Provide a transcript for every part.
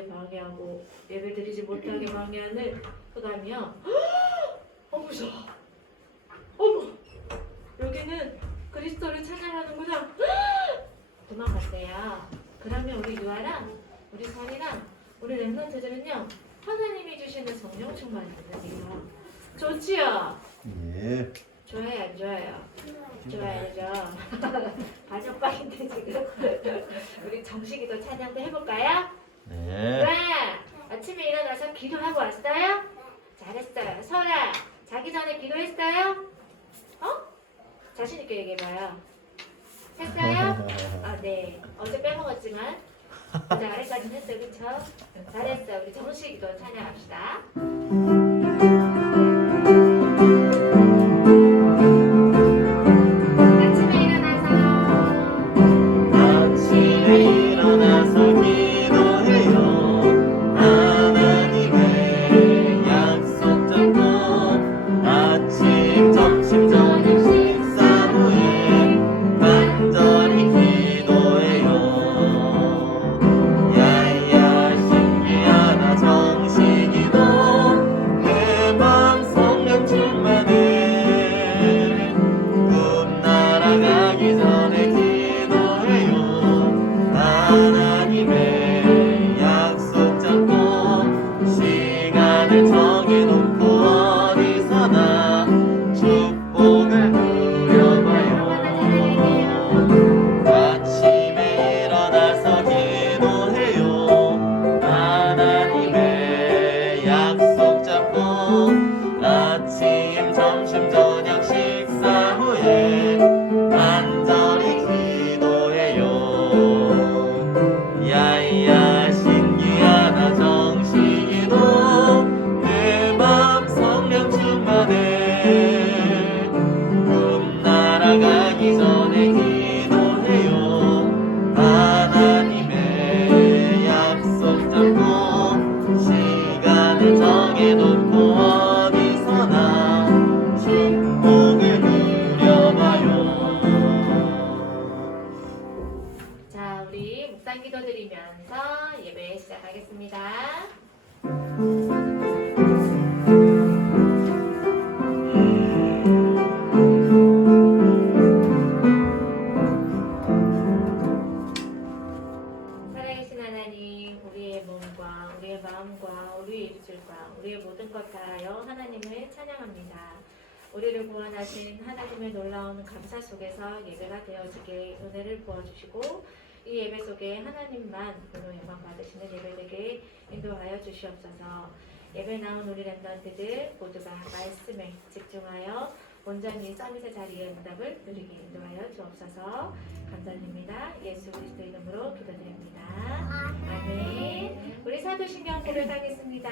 하게 방해하고 예배 드리지 못하게 방해하는 흑암이야. 무서워. 어머, 여기는 그리스도를 찬양하는구나. 도망갔어요. 그러면 우리 유아랑 우리 선이랑 우리 렘넌트들은요, 하나님이 주시는 성령 충만을 받으세요. 좋지요? 예. 좋아요, 안 좋아요? 좋아야죠. 반역방인데 지금. 우리 정식이도 찬양도 해볼까요? 네. 아침에 일어나서 기도하고 왔어요? 잘했어요. 설아, 자기 전에 기도했어요? 자신 있게 얘기해봐요. 했어요? 네. 어제 빼먹었지만 어제 아래까지는 했어요. 그쵸? 잘했어요. 우리 정식이도 찬양합시다. 기도드리면서 예배 시작하겠습니다. 살아계신 하나님, 우리의 몸과 우리의 마음과 우리의 입술과 우리의 모든 것 다하여 하나님을 찬양합니다. 우리를 구원하신 하나님의 놀라운 감사 속에서 예배가 되어지게 은혜를 부어주시고 이 예배 속에 하나님만 분노 영광 받으시는 예배되게 인도하여 주시옵소서. 예배 나온 우리 렘넌트들 모두가 말씀에 집중하여 온전히 서밋의 자리에 응답을 누리게 인도하여 주옵소서. 감사드립니다. 예수 그리스도 이름으로 기도드립니다. 아멘. 우리 사도신경 고백하겠습니다.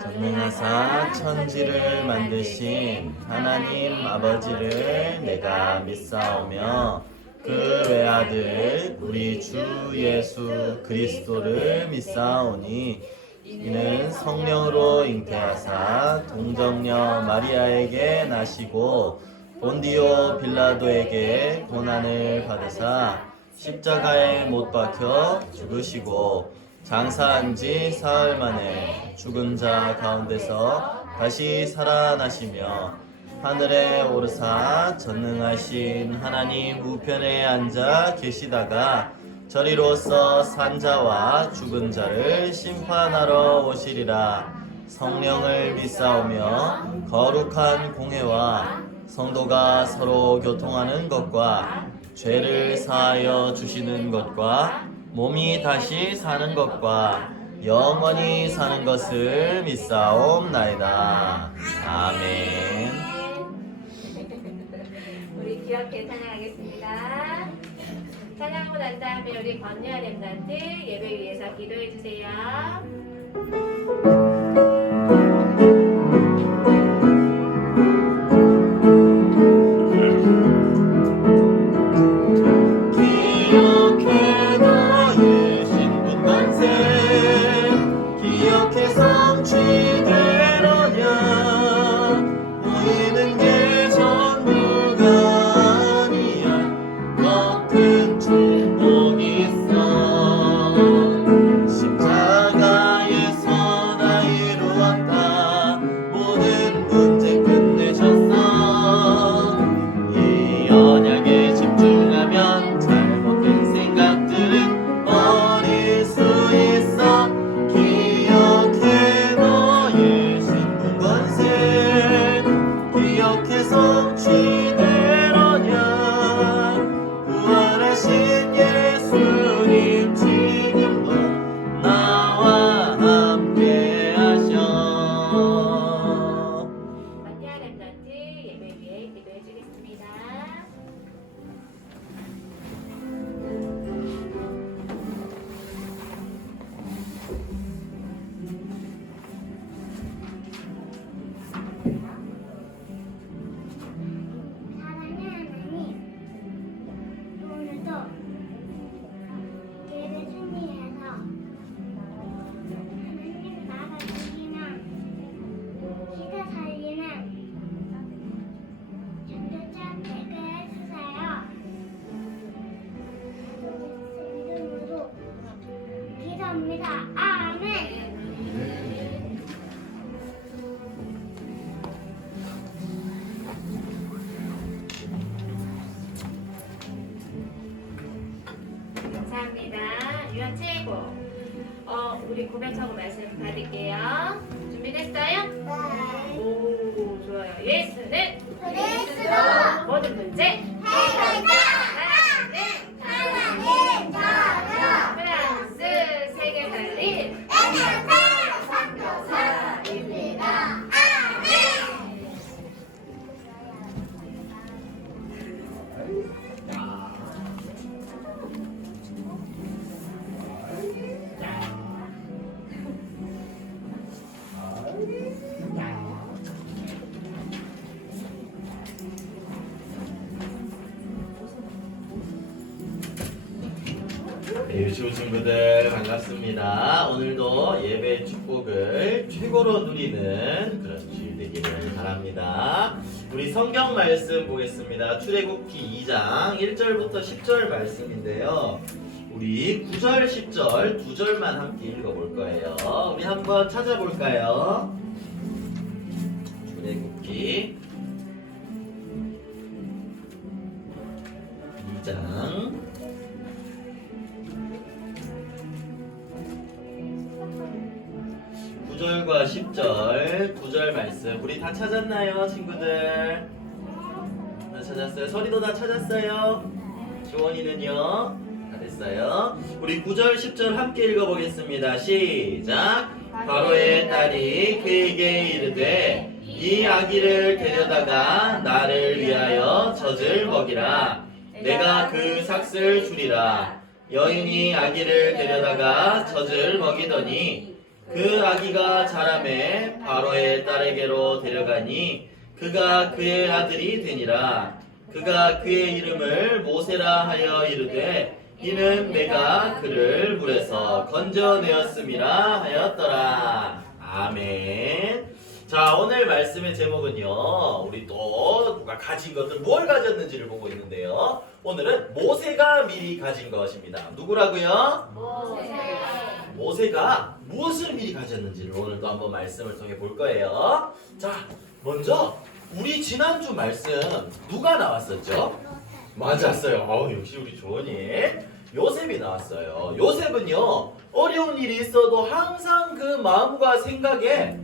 전능하사 천지를 만드신 하나님 아버지를 내가 믿사오며 그 외아들 우리 주 예수 그리스도를 믿사오니 이는 성령으로 잉태하사 동정녀 마리아에게 나시고 본디오 빌라도에게 고난을 받으사 십자가에 못 박혀 죽으시고 장사한 지 사흘 만에 죽은 자 가운데서 다시 살아나시며 하늘에 오르사 전능하신 하나님 우편에 앉아 계시다가 저리로서 산자와 죽은 자를 심판하러 오시리라. 성령을 믿사오며 거룩한 공회와 성도가 서로 교통하는 것과 죄를 사하여 주시는 것과 몸이 다시 사는 것과 영원히 사는 것을 믿사옵나이다. 아멘. 우리 기억해 찬양하겠습니다. 찬양하고 난 다음에 우리 권유아 렘넌트 예배 위해서 기도해 주세요. 십자가 언약에 집중하면 잘못된 생각들은 버릴 수 있어. 기억해 너의 신분 권세, 기억해서 취될 언약, 부활하신 예수님 지금도 나와 함께 하셔. 마티아 랩런트 예배 위에 기도해 주겠습니다. 사랑의 하나님, 오늘도 예배 준비해서 하나님 나라 살리는 시대 살리는 전도자 되게 해주세요. 예수 이름으로 기도합니다. 아멘. 감사합니다. 유한 최고. 우리 고백하고 말씀 받을게요. 준비됐어요? 네. 오, 좋아요. 예수는 그리스도 모든 문제 해결자 하나님 나라 프랑스 세계 살림 애청자 선교사입니다. 아멘. 네, 유치원 친구들 반갑습니다. 오늘도 예배 축복을 최고로 누리는 그런 주일 되기를 바랍니다. 우리 성경 말씀 보겠습니다. 출애굽기 2장 1절부터 10절 말씀인데요. 우리 9절, 10절 두 절만 함께 읽어볼 거예요. 우리 한번 찾아볼까요? 출애굽기 2장 9절과 10절, 9절 말씀 우리 다 찾았나요, 친구들? 다 찾았어요? 서리도 다 찾았어요? 주원이는요? 다 됐어요? 우리 9절, 10절 함께 읽어보겠습니다. 시작! 바로의 딸이 그에게 이르되 이 아기를 데려다가 나를 위하여 젖을 먹이라. 내가 그 삭슬 주리라. 여인이 아기를 데려다가 젖을 먹이더니 그 아기가 자라매 바로의 딸에게로 데려가니 그가 그의 아들이 되니라. 그가 그의 이름을 모세라 하여 이르되 이는 내가 그를 물에서 건져내었음이라 하였더라. 아멘. 자, 오늘 말씀의 제목은요, 우리 또 누가 가진 것들 뭘 가졌는지를 보고 있는데요. 오늘은 모세가 미리 가진 것입니다. 누구라고요? 모세가 무엇을 미리 가졌는지를 오늘 또 한번 말씀을 통해 볼 거예요. 자, 먼저 우리 지난주 말씀 누가 나왔었죠? 맞았어요. 역시 우리 조언이 요셉이 나왔어요. 요셉은요, 어려운 일이 있어도 항상 그 마음과 생각에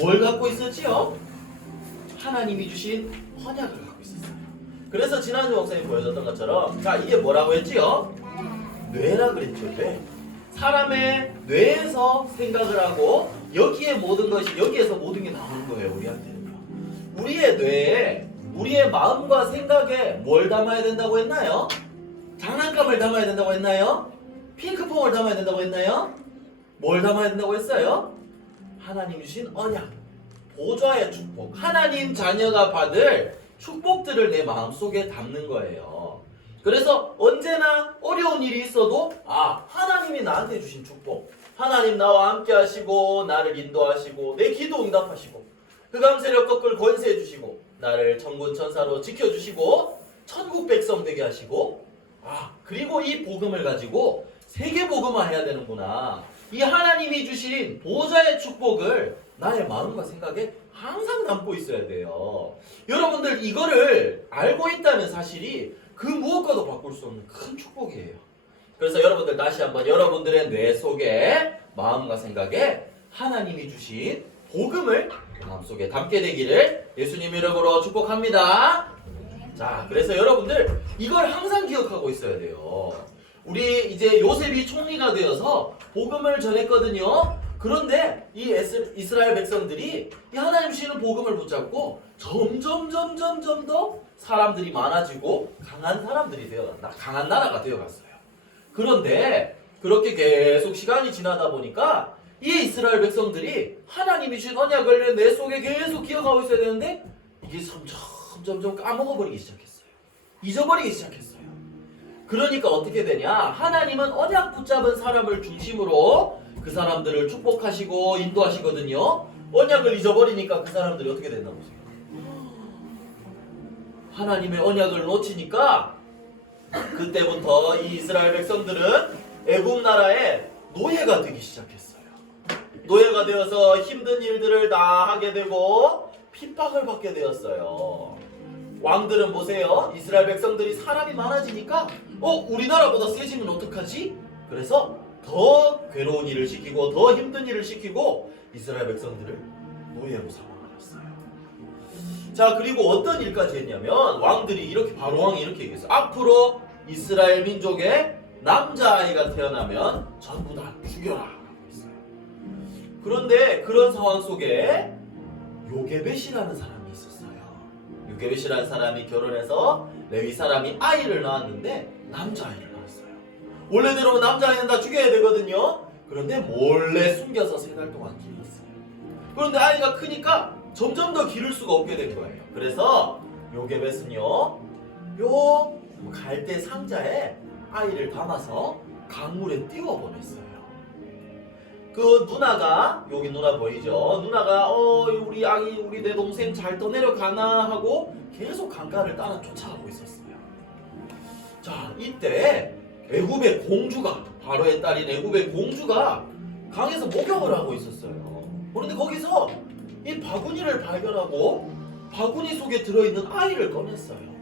뭘 갖고 있었지요? 하나님이 주신 언약을 갖고 있었어요. 그래서 지난주 목사님 보여줬던 것처럼, 자, 이게 뭐라고 했지요? 뇌라 그랬죠. 뇌. 사람의 뇌에서 생각을 하고 여기에 모든 것이, 여기에서 모든 게 나오는 거예요. 우리한테는요. 우리의 뇌에, 우리의 마음과 생각에 뭘 담아야 된다고 했나요? 장난감을 담아야 된다고 했나요? 핑크퐁을 담아야 된다고 했나요? 뭘 담아야 된다고 했어요? 하나님 주신 언약, 보좌의 축복, 하나님 자녀가 받을 축복들을 내 마음속에 담는 거예요. 그래서 언제나 어려운 일이 있어도 하나님이 나한테 주신 축복, 하나님 나와 함께 하시고 나를 인도하시고 내 기도 응답하시고 흑암 세력 꺾을 권세 주시고 나를 천군 천사로 지켜주시고 천국 백성 되게 하시고 그리고 이 복음을 가지고 세계 복음화 해야 되는구나. 이 하나님이 주신 보좌의 축복을 나의 마음과 생각에 항상 담고 있어야 돼요. 여러분들 이거를 알고 있다는 사실이 그 무엇과도 바꿀 수 없는 큰 축복이에요. 그래서 여러분들 다시 한번 여러분들의 뇌 속에 마음과 생각에 하나님이 주신 복음을 마음속에 담게 되기를 예수님 이름으로 축복합니다. 자, 그래서 여러분들 이걸 항상 기억하고 있어야 돼요. 우리 이제 요셉이 총리가 되어서 복음을 전했거든요. 그런데 이 이스라엘 백성들이 이 하나님 주시는 복음을 붙잡고 점점 더 사람들이 많아지고 강한 나라가 되어갔어요. 그런데 그렇게 계속 시간이 지나다 보니까 이 이스라엘 백성들이 하나님이 주신 언약을 내 속에 계속 기억하고 있어야 되는데 이게 점점 까먹어버리기 시작했어요. 잊어버리기 시작했어요. 그러니까 어떻게 되냐? 하나님은 언약 붙잡은 사람을 중심으로 그 사람들을 축복하시고 인도하시거든요. 언약을 잊어버리니까 그 사람들이 어떻게 됐나 보세요. 하나님의 언약을 놓치니까 그때부터 이 이스라엘 백성들은 애굽 나라의 노예가 되기 시작했어요. 노예가 되어서 힘든 일들을 다 하게 되고 핍박을 받게 되었어요. 왕들은 보세요. 이스라엘 백성들이 사람이 많아지니까 우리나라보다 세지면 어떡하지? 그래서 더 괴로운 일을 시키고 더 힘든 일을 시키고 이스라엘 백성들을 노예로 삼아버렸어요. 자, 그리고 어떤 일까지 했냐면 왕들이 이렇게 바로 왕이 이렇게 얘기했어요. 앞으로 이스라엘 민족의 남자아이가 태어나면 전부 다 죽여라 라고 했어요. 그런데 그런 상황 속에 요게벳이라는 사람이 있었어요. 요게벳이라는 사람이 결혼해서 레위 사람이 아이를 낳았는데 남자아이를 낳았어요. 원래대로는 남자아이는 다 죽여야 되거든요. 그런데 몰래 숨겨서 3달 동안 기르었어요. 그런데 아이가 크니까 점점 더 기를 수가 없게 된 거예요. 그래서 요게벳은요, 요 갈대 상자에 아이를 담아서 강물에 띄워 보냈어요. 그 누나가, 여기 누나 보이죠? 누나가 우리 아기, 우리 내 동생 잘 떠내려가나 하고 계속 강가를 따라 쫓아가고 있었어요. 자, 이때 애굽의 공주가, 바로의 딸인 애굽의 공주가 강에서 목욕을 하고 있었어요. 그런데 거기서 이 바구니를 발견하고 바구니 속에 들어있는 아이를 꺼냈어요.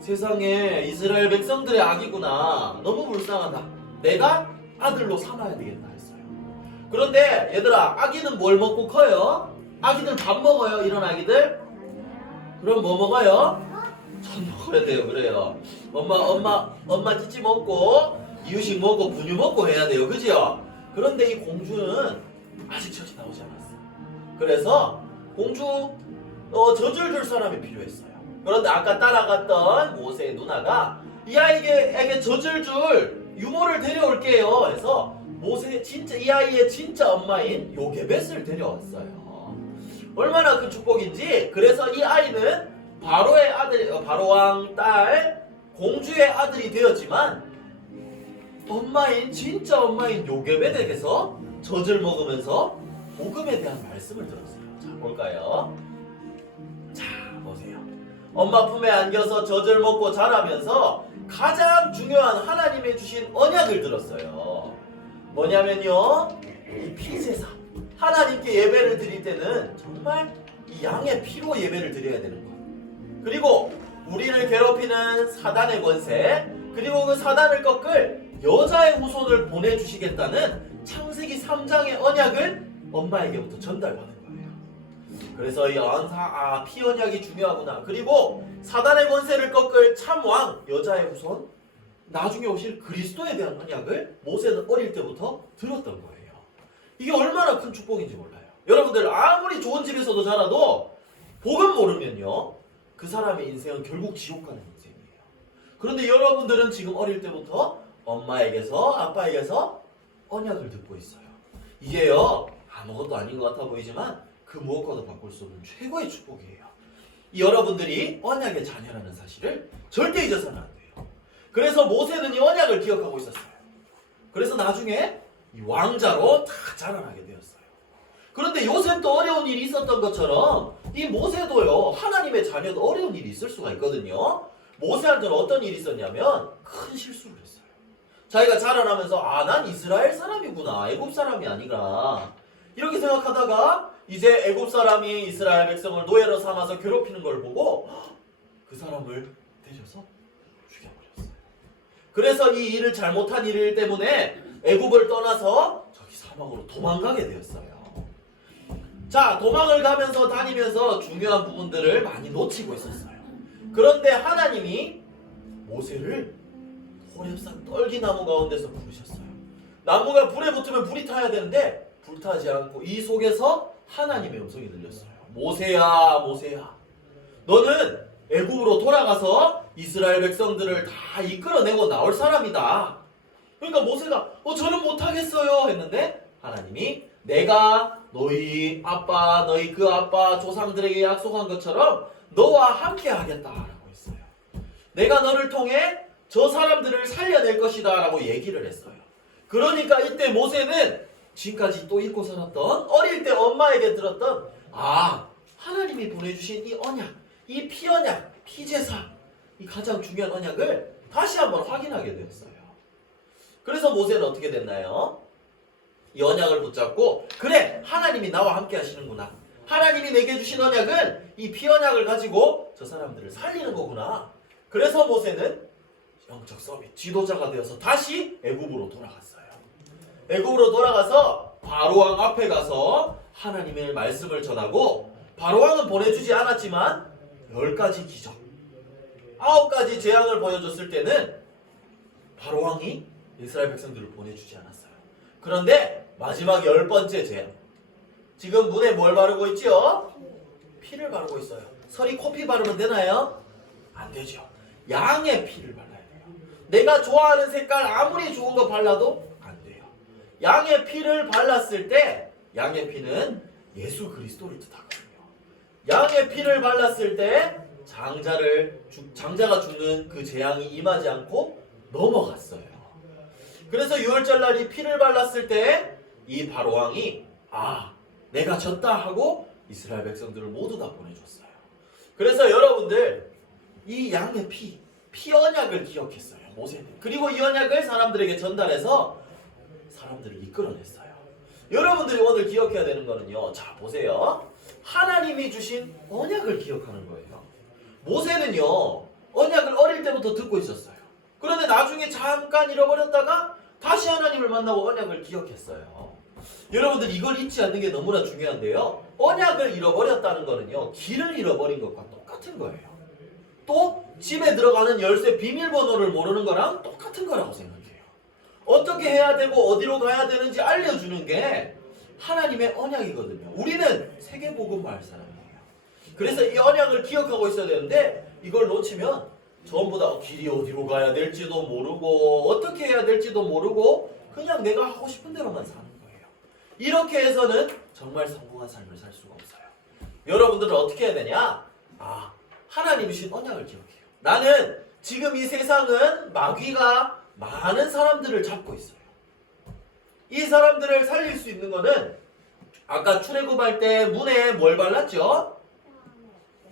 세상에, 이스라엘 백성들의 아기구나. 너무 불쌍하다. 내가 아들로 삼아야 되겠다 했어요. 그런데 얘들아, 아기는 뭘 먹고 커요? 아기들 밥 먹어요, 이런 아기들? 그럼 뭐 먹어요? 젖 먹어야 돼요. 그래요. 엄마 찌찌 먹고 이유식 먹고 분유 먹고 해야 돼요. 그죠? 그런데 이 공주는 아직 젖이 나오지 않았어요. 그래서 공주 젖을 줄 사람이 필요했어요. 그런데 아까 따라갔던 모세의 누나가 이 아이에게 젖을 줄 유모를 데려올게요 해서 이 아이의 진짜 엄마인 요게벳을 데려왔어요. 얼마나 큰 축복인지. 그래서 이 아이는 바로의 아들, 바로왕 딸 공주의 아들이 되었지만 진짜 엄마인 요게벳에게서 젖을 먹으면서 복음에 대한 말씀을 들었어요. 자, 볼까요? 자, 보세요. 엄마 품에 안겨서 젖을 먹고 자라면서 가장 중요한 하나님의 주신 언약을 들었어요. 뭐냐면요, 이 피제사, 하나님께 예배를 드릴 때는 정말 이 양의 피로 예배를 드려야 되는 것. 그리고 우리를 괴롭히는 사단의 권세, 그리고 그 사단을 꺾을 여자의 후손을 보내주시겠다는 창세기 3장의 언약을 엄마에게부터 전달받은 거예요. 그래서 이 피 언약이 중요하구나. 그리고 사단의 권세를 꺾을 참왕, 여자의 후손, 나중에 오실 그리스도에 대한 언약을 모세는 어릴 때부터 들었던 거예요. 이게 얼마나 큰 축복인지 몰라요. 여러분들 아무리 좋은 집에서도 자라도 복음 모르면요, 그 사람의 인생은 결국 지옥 가는 인생이에요. 그런데 여러분들은 지금 어릴 때부터 엄마에게서, 아빠에게서 언약을 듣고 있어요. 이게요, 아무것도 아닌 것 같아 보이지만 그 무엇과도 바꿀 수 없는 최고의 축복이에요. 여러분들이 언약의 자녀라는 사실을 절대 잊어서는 안 돼요. 그래서 모세는 이 언약을 기억하고 있었어요. 그래서 나중에 이 왕자로 다 자라나게 되었어요. 그런데 요셉도 어려운 일이 있었던 것처럼 이 모세도요, 하나님의 자녀도 어려운 일이 있을 수가 있거든요. 모세한테는 어떤 일이 있었냐면 큰 실수를 했어요. 자기가 자라나면서 아, 난 이스라엘 사람이구나. 애굽 사람이 아니라. 이렇게 생각하다가 이제 애굽 사람이 이스라엘 백성을 노예로 삼아서 괴롭히는 걸 보고 그 사람을 때려서 죽여버렸어요. 그래서 이 일을 잘못한 일 때문에 애굽을 떠나서 저기 사막으로 도망가게 되었어요. 자, 도망을 가면서 다니면서 중요한 부분들을 많이 놓치고 있었어요. 그런데 하나님이 모세를 호렙산 떨기나무 가운데서 부르셨어요. 나무가 불에 붙으면 불이 타야 되는데 불타지 않고 이 속에서 하나님의 음성이 들렸어요. 모세야, 모세야, 너는 애굽으로 돌아가서 이스라엘 백성들을 다 이끌어내고 나올 사람이다. 그러니까 모세가 저는 못하겠어요 했는데 하나님이 내가 너희 아빠, 너희 그 아빠 조상들에게 약속한 것처럼 너와 함께 하겠다라고 했어요. 내가 너를 통해 저 사람들을 살려낼 것이다 라고 얘기를 했어요. 그러니까 이때 모세는 지금까지 또 잊고 살았던 어릴 때 엄마에게 들었던 하나님이 보내주신 이 언약, 이 피언약, 피제사, 이 가장 중요한 언약을 다시 한번 확인하게 되었어요. 그래서 모세는 어떻게 됐나요? 이 언약을 붙잡고 그래, 하나님이 나와 함께 하시는구나. 하나님이 내게 주신 언약은 이 피언약을 가지고 저 사람들을 살리는 거구나. 그래서 모세는 영적 서밋 지도자가 되어서 다시 애굽으로 돌아갔어요. 애굽으로 돌아가서 바로왕 앞에 가서 하나님의 말씀을 전하고 바로왕은 보내주지 않았지만 10가지 기적, 9가지 재앙을 보여줬을 때는 바로왕이 이스라엘 백성들을 보내주지 않았어요. 그런데 마지막 10번째 재앙, 지금 문에 뭘 바르고 있죠? 피를 바르고 있어요. 설이 코피 바르면 되나요? 안 되죠. 양의 피를 발라야 돼요. 내가 좋아하는 색깔 아무리 좋은 거 발라도 안 돼요. 양의 피를 발랐을 때 양의 피는 예수 그리스도를 뜻하거든요. 양의 피를 발랐을 때 장자가 죽는 그 재앙이 임하지 않고 넘어갔어요. 그래서 유월절 이 피를 발랐을 때 이 바로왕이 내가 졌다 하고 이스라엘 백성들을 모두 다 보내줬어요. 그래서 여러분들 이 양의 피 언약을 기억했어요, 모세는. 그리고 이 언약을 사람들에게 전달해서 사람들을 이끌어냈어요. 여러분들이 오늘 기억해야 되는 거는요, 자 보세요, 하나님이 주신 언약을 기억하는 거예요. 모세는요 언약을 어릴 때부터 듣고 있었어요. 그런데 나중에 잠깐 잃어버렸다가 다시 하나님을 만나고 언약을 기억했어요. 여러분들 이걸 잊지 않는 게 너무나 중요한데요, 언약을 잃어버렸다는 거는요 길을 잃어버린 것과 똑같은 거예요. 또 집에 들어가는 열쇠 비밀번호를 모르는 거랑 똑같은 거라고 생각해요. 어떻게 해야 되고 어디로 가야 되는지 알려주는 게 하나님의 언약이거든요. 우리는 세계복음화 할 사람이에요. 그래서 이 언약을 기억하고 있어야 되는데 이걸 놓치면 전부 다 길이 어디로 가야 될지도 모르고 어떻게 해야 될지도 모르고 그냥 내가 하고 싶은 대로만 사는 거예요. 이렇게 해서는 정말 성공한 삶을 살 수가 없어요. 여러분들은 어떻게 해야 되냐? 하나님이 주신 언약을 기억해요. 나는 지금 이 세상은 마귀가 많은 사람들을 잡고 있어요. 이 사람들을 살릴 수 있는 거는 아까 출애굽할 때 문에 뭘 발랐죠?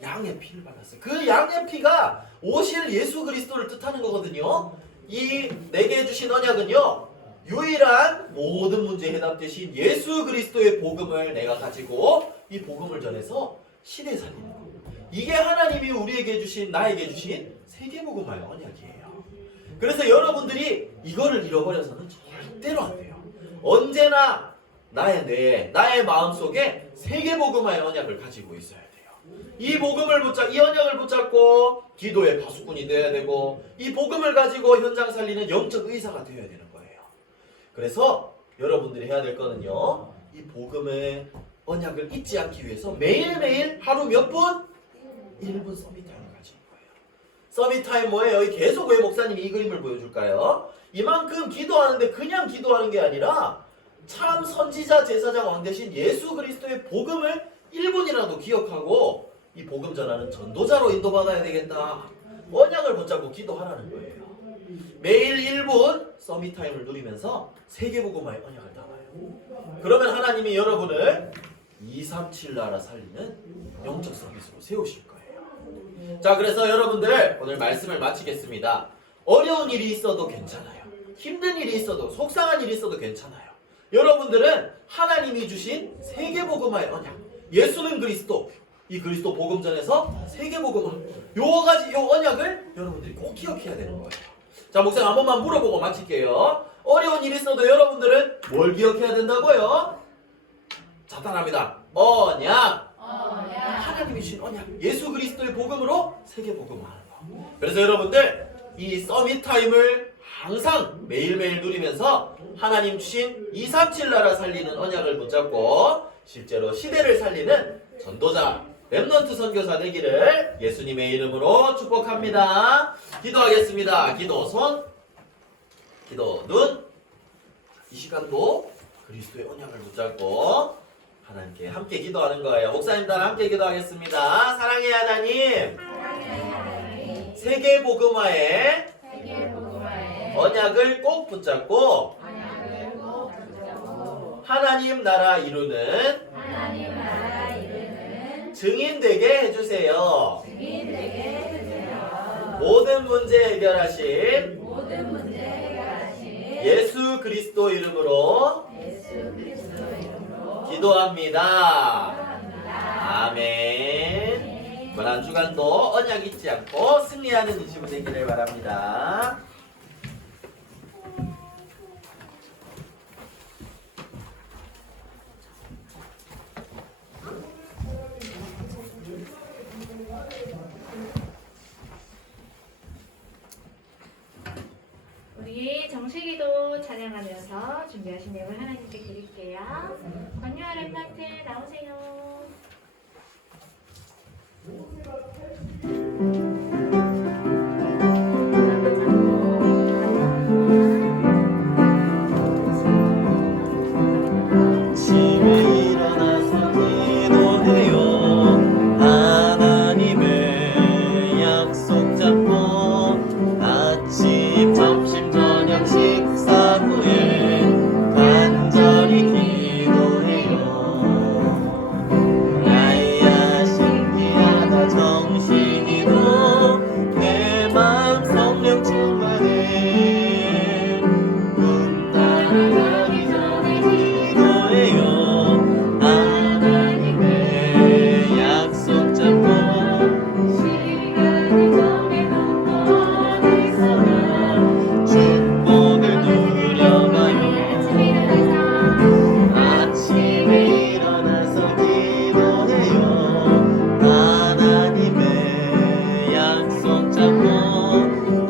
양의 피를 발랐어요. 그 양의 피가 오실 예수 그리스도를 뜻하는 거거든요. 이 내게 주신 언약은요, 유일한 모든 문제에 해답되신 예수 그리스도의 복음을 내가 가지고 이 복음을 전해서 시대 살리는 거예요. 이게 하나님이 우리에게 주신, 나에게 주신 세계복음화의 언약이에요. 그래서 여러분들이 이거를 잃어버려서는 절대로 안 돼요. 언제나 나의 뇌에, 나의 마음속에 세계복음화의 언약을 가지고 있어야 돼요. 이 언약을 붙잡고 기도의 파수꾼이 되어야 되고 이 복음을 가지고 현장 살리는 영적 의사가 되어야 되는 거예요. 그래서 여러분들이 해야 될 거는요, 이 복음의 언약을 잊지 않기 위해서 매일매일 하루 몇 분? 1분 서밋타임을 가지는 거예요. 서밋타임 뭐예요? 여기 계속 왜 목사님이 이 그림을 보여줄까요? 이만큼 기도하는데 그냥 기도하는 게 아니라 참 선지자, 제사장, 왕 대신 예수 그리스도의 복음을 1분이라도 기억하고 이 복음 전하는 전도자로 인도받아야 되겠다. 언약을 붙잡고 기도하라는 거예요. 매일 1분 서밋타임을 누리면서 세계복음화의 언약을 담아요. 그러면 하나님이 여러분을 237 나라 살리는 영적 서밋으로 세우실 거예요. 자, 그래서 여러분들 오늘 말씀을 마치겠습니다. 어려운 일이 있어도 괜찮아요. 힘든 일이 있어도 속상한 일이 있어도 괜찮아요. 여러분들은 하나님이 주신 세계복음화의 언약, 예수는 그리스도, 이 그리스도 복음전에서 세계복음화, 요 언약을 여러분들이 꼭 기억해야 되는 거예요. 자, 목사님 한 번만 물어보고 마칠게요. 어려운 일이 있어도 여러분들은 뭘 기억해야 된다고요? 간단합니다. 언약. 하나님이 주신 언약, 예수 그리스도의 복음으로 세계복음화하는 거. 그래서 여러분들 이 서밋 타임을 항상 매일매일 누리면서 하나님 주신 237 나라 살리는 언약을 붙잡고 실제로 시대를 살리는 전도자, 렘넌트 선교사 되기를 예수님의 이름으로 축복합니다. 기도하겠습니다. 기도 손, 기도 눈. 이 시간도 그리스도의 언약을 붙잡고 하나님께 함께 기도하는 거예요. 목사님들 함께 기도하겠습니다. 사랑의 하나님, 세계복음화의 언약을 꼭 붙잡고 하나님 나라 이루는 증인 되게 해주세요. 모든 문제 해결하신 예수 그리스도 이름으로 기도합니다. 아멘. 이번 한 주간도 언약 잊지 않고 승리하는 인심이 되기를 바랍니다. 우리 정식기도 찬양하면서 준비하신 내용을 하나님께 드릴게요. 권유아 랩런트 나오세요. 아침에 일어나서 기도해요. 하나님의 약속 잡고 아침, 점심, 저녁 식사 후에 간절히 기도해요. 야야 신기하다 정신이도 내 마음 성령 충만해. 꿈 따라가기 전에 기도해요. 하나님의 약속 잡고 시간이 정해놓고 어디서나 축복을 누려봐요. 아침에 일어나서 기도해요. 하나님의 약속 잡고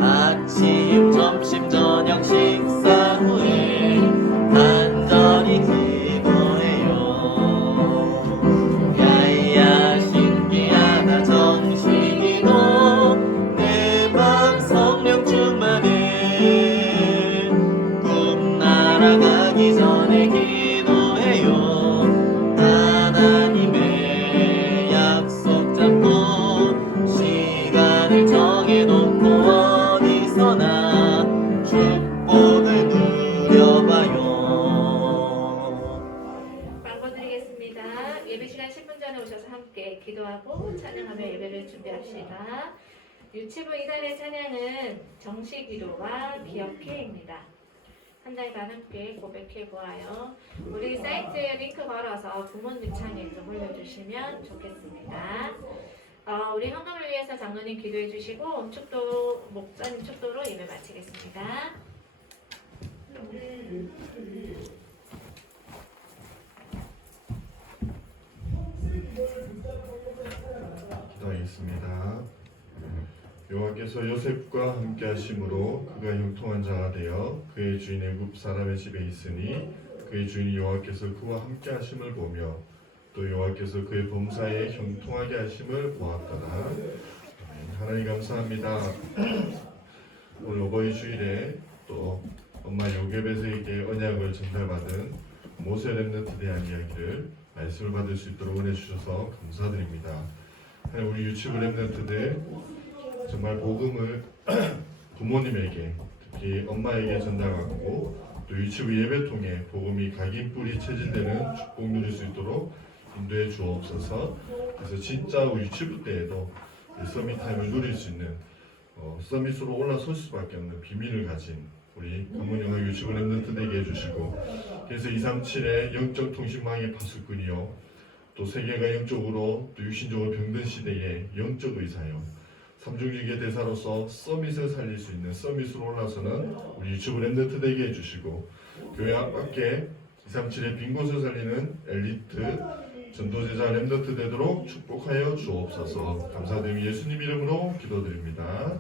아침, 점심, 저녁 식사 후에 간절히 기도해요. 야야 신기하다 정신이도 내 맘 성령 충만해. 꿈 날아가기 전에 기도해요. 하나님의 약속 잡고 시간을 정해놓고 어디서나 축복을 누려봐요. 광고 드리겠습니다. 예배 시간 10분 전에 오셔서 함께 기도하고 찬양하며 예배를 준비합시다. 유치부 이달의 찬양은 정식 기도와 기억회입니다. 한 달간 함께 고백해 보아요. 우리 사이트에 링크 걸어서 부모님 창에 좀 올려주시면 좋겠습니다. 우리 헌금을 위해서 장로님 기도해 주시고 목사님 축도로 예배 마치겠습니다. 기도하겠습니다. 여호와께서 요셉과 함께 하심으로 그가 형통한 자가 되어 그의 주인 애굽 사람의 집에 있으니 그의 주인 여호와께서 그와 함께 하심을 보며 또 여호와께서 그의 범사에 형통하게 하심을 보았더라. 하나님 감사합니다. 오늘 어버이 주일에 또 엄마 요게벳에게 언약을 전달받은 모세 렘넌트에 대한 이야기를 말씀을 받을 수 있도록 은혜 주셔서 감사드립니다. 우리 유치부 렘넌트들 정말 복음을 부모님에게 특히 엄마에게 전달하고 또 유치부 예배 통해 복음이 각인 뿌리 체질되는 축복 누릴 수 있도록 인도해 주옵소서. 그래서 진짜 우리 유치부 때에도 서밋타임을 누릴 수 있는 서밋으로 올라설 수밖에 없는 비밀을 가진 우리 강문영학 유치원 랩런트 되게 해주시고, 그래서 237의 영적 통신망의 파수꾼이요, 또 세계가 영적으로 또 육신적으로 병든 시대의 영적 의사요, 삼중직의 대사로서 서밋을 살릴 수 있는 서밋으로 올라서는 우리 유치원 랩런트 되게 해주시고, 교회 함께 237의 빈 곳을 살리는 엘리트 전도제자 랩런트 되도록 축복하여 주옵소서. 감사드리며 예수님 이름으로 기도드립니다.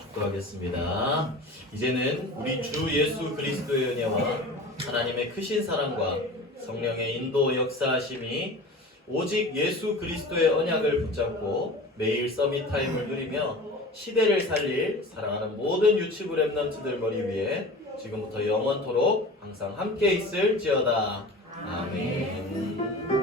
축도하겠습니다. 이제는 우리 주 예수 그리스도의 은혜와 하나님의 크신 사랑과 성령의 인도 역사하심이 오직 예수 그리스도의 언약을 붙잡고 매일 서밋 타임을 누리며 시대를 살릴 사랑하는 모든 유치부 랩런트들 머리 위에 지금부터 영원토록 항상 함께 있을지어다. 아멘.